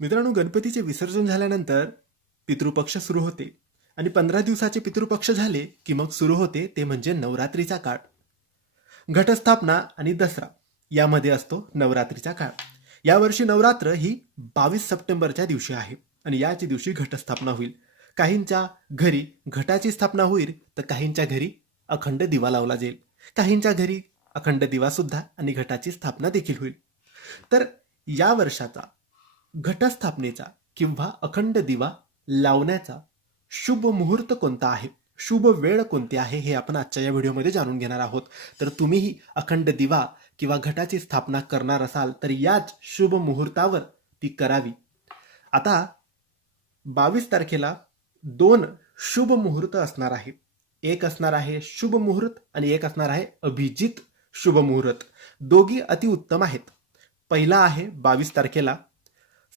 मित्रांनो, गणपतीचे विसर्जन झाल्यानंतर पितृपक्ष सुरू होते आणि 15 दिवसाचे पितृपक्ष झाले की मग सुरू होते ते म्हणजे नवरात्रीचा काळ. घटस्थापना आणि दसरा यामध्ये असतो नवरात्रीचा काळ. यावर्षी नवरात्र ही 22 सप्टेंबरच्या दिवशी आहे आणि याच दिवशी घटस्थापना होईल. काहींच्या घरी घटाची स्थापना होईल तर काहींच्या घरी अखंड दिवा लावला जाईल. काहींच्या घरी अखंड दिवा सुद्धा आणि घटाची स्थापना देखील होईल. तर या वर्षाचा घटस्थापनेचा किंवा अखंड दिवा लावण्याचा शुभ मुहूर्त कोणता आहे, शुभ वेळ कोणती आहे, हे आपण आजच्या या व्हिडिओमध्ये जाणून घेणार आहोत. तर तुम्हीही अखंड दिवा किंवा घटाची स्थापना करणार असाल तर याच शुभ मुहूर्तावर ती करावी. आता 22 तारखेला 2 शुभ मुहूर्त असणार आहे. एक असणार आहे शुभ मुहूर्त आणि एक असणार आहे अभिजित शुभ मुहूर्त. दोघी अतिउत्तम आहेत. पहिला आहे 22 तारखेला